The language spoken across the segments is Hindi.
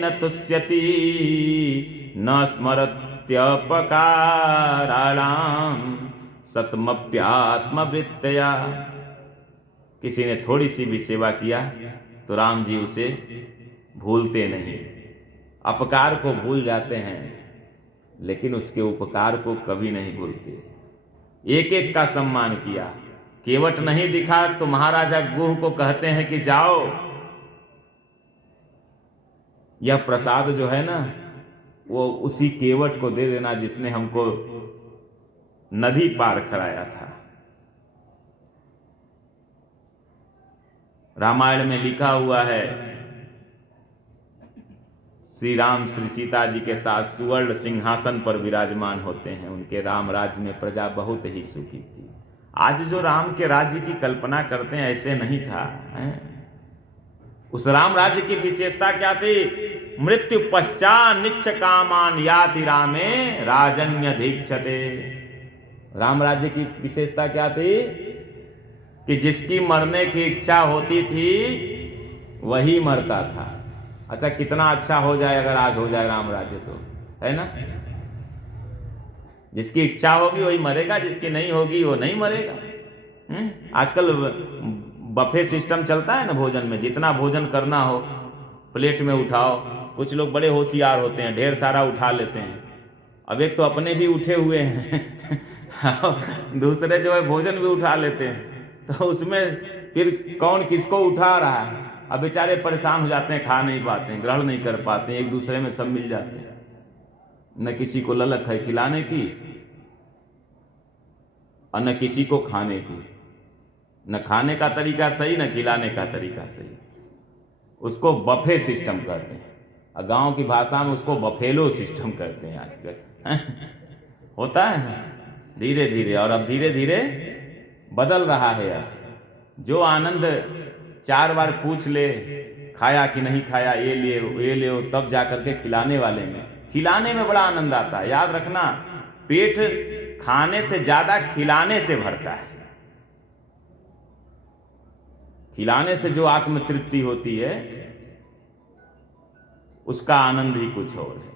न तुष्यति न स्मरत्यपकाराणाम सतमप्यात्मवृत्तया। किसी ने थोड़ी सी भी सेवा किया तो राम जी उसे भूलते नहीं। अपकार को भूल जाते हैं लेकिन उसके उपकार को कभी नहीं भूलते। एक एक का सम्मान किया। केवट नहीं दिखा तो महाराजा गुह को कहते हैं कि जाओ, यह प्रसाद जो है ना वो उसी केवट को दे देना जिसने हमको नदी पार कराया था। रामायण में लिखा हुआ है श्री राम श्री सीता जी के साथ सुवर्ण सिंहासन पर विराजमान होते हैं। उनके राम राज्य में प्रजा बहुत ही सुखी थी। आज जो राम के राज्य की कल्पना करते हैं ऐसे नहीं था। उस राम राज्य की विशेषता क्या थी? मृत्यु पश्चात निच्च कामान याति रामे राजन्य दीक्षते। राम राज्य की विशेषता क्या थी कि जिसकी मरने की इच्छा होती थी वही मरता था। अच्छा, कितना अच्छा हो जाए अगर आज हो जाए राम राज्य, तो है ना। जिसकी इच्छा होगी वही मरेगा, जिसकी नहीं होगी वो नहीं मरेगा। आजकल बफे सिस्टम चलता है ना भोजन में, जितना भोजन करना हो प्लेट में उठाओ। कुछ लोग बड़े होशियार होते हैं, ढेर सारा उठा लेते हैं। अब एक तो अपने भी उठे हुए हैं दूसरे जो है भोजन भी उठा लेते हैं, तो उसमें फिर कौन किसको उठा रहा है। अब बेचारे परेशान हो जाते हैं, खा नहीं पाते हैं, ग्रहण नहीं कर पाते हैं, एक दूसरे में सब मिल जाते हैं। न किसी को ललक है खिलाने की और न किसी को खाने की। न खाने का तरीका सही न खिलाने का तरीका सही। उसको बफे सिस्टम कहते हैं, और गांव की भाषा में उसको बफेलो सिस्टम कहते हैं आजकल होता है ना धीरे धीरे। और अब धीरे धीरे बदल रहा है। जो आनंद 4 बार पूछ ले खाया कि नहीं खाया, ये ले तब जाकर के खिलाने में बड़ा आनंद आता है। याद रखना, पेट खाने से ज्यादा खिलाने से भरता है। खिलाने से जो आत्म तृप्ति होती है उसका आनंद ही कुछ और है।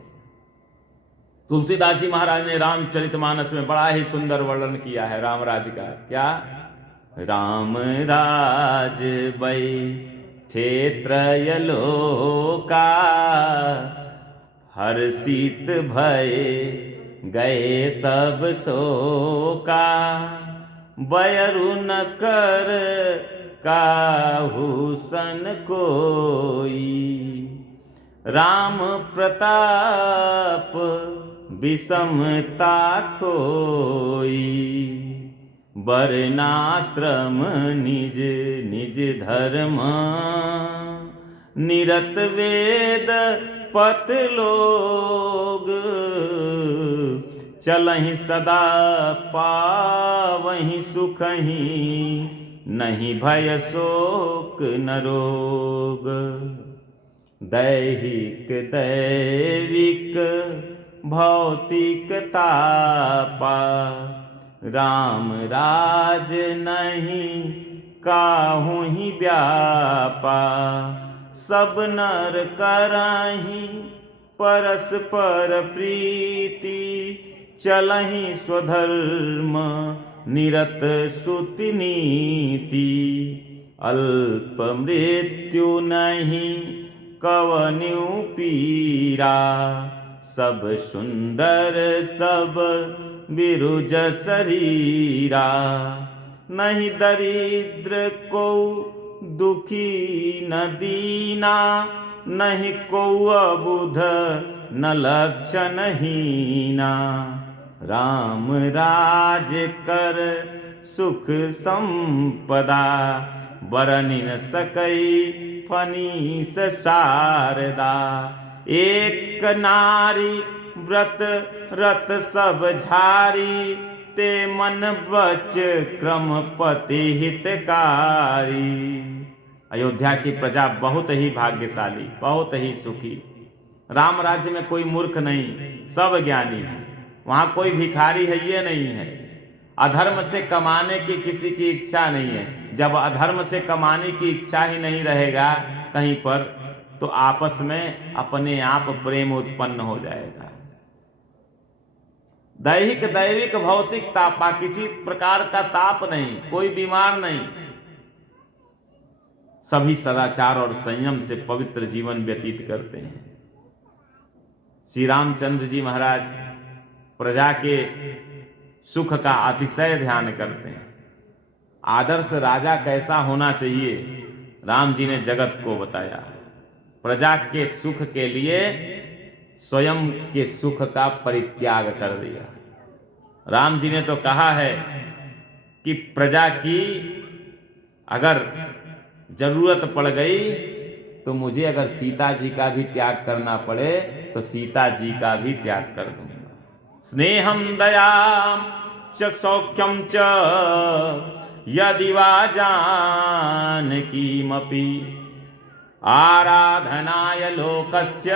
तुलसीदास जी महाराज ने रामचरितमानस में बड़ा ही सुंदर वर्णन किया है राम राज्य का। क्या? राम राज बैठे त्रयलोका हर्षित भय गए सब शोका बयरु न कर काहू सन कोई राम प्रताप विषमता खोई वर्णाश्रम निज निज धर्म निरत वेद पत लोग चलहि सदा पावहि सुखहि नहीं भय शोक न रोग दैहिक दैविक भौतिक तापा राम राज नहीं काहू ही व्यापा सब नर कराही परस्पर प्रीति चलहि स्वधर्म निरत सुति नीति अल्प मृत्यु नहीं कवन्यु पीरा सब सुंदर सब बिरुज शरीरा नहीं दरिद्र को दुखी न दीना नहीं को अबुध न लक्षण हीना राम राज कर सुख संपदा बरनि न सकई फनीस शारदा एक नारी व्रत रत सब झारी ते मन बच क्रम पति हितकारी। अयोध्या की प्रजा बहुत ही भाग्यशाली, बहुत ही सुखी। राम राज्य में कोई मूर्ख नहीं, सब ज्ञानी है। वहाँ कोई भिखारी है ये नहीं है। अधर्म से कमाने की किसी की इच्छा नहीं है। जब अधर्म से कमाने की इच्छा ही नहीं रहेगा कहीं पर, तो आपस में अपने आप प्रेम उत्पन्न हो जाएगा। दैहिक दैविक भौतिक तापा, किसी प्रकार का ताप नहीं, कोई बीमार नहीं, सभी सदाचार और संयम से पवित्र जीवन व्यतीत करते हैं। श्री रामचंद्र जी महाराज प्रजा के सुख का अतिशय ध्यान करते हैं। आदर्श राजा कैसा होना चाहिए, राम जी ने जगत को बताया। प्रजा के सुख के लिए स्वयं के सुख का परित्याग कर दिया। राम जी ने तो कहा है कि प्रजा की अगर जरूरत पड़ गई तो मुझे अगर सीता जी का भी त्याग करना पड़े तो सीता जी का भी त्याग कर दूंगा। स्नेहम दया च सौख्यम च यदि वा जानकीमपि आराधनाय लोकस्य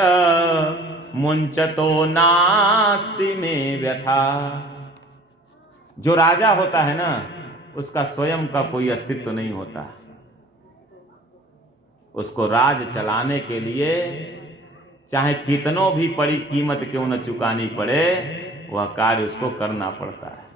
मुंचतो नास्ति में व्यथा। जो राजा होता है ना, उसका स्वयं का कोई अस्तित्व नहीं होता। उसको राज चलाने के लिए चाहे कितनों भी बड़ी कीमत क्यों न चुकानी पड़े, वह कार्य उसको करना पड़ता है।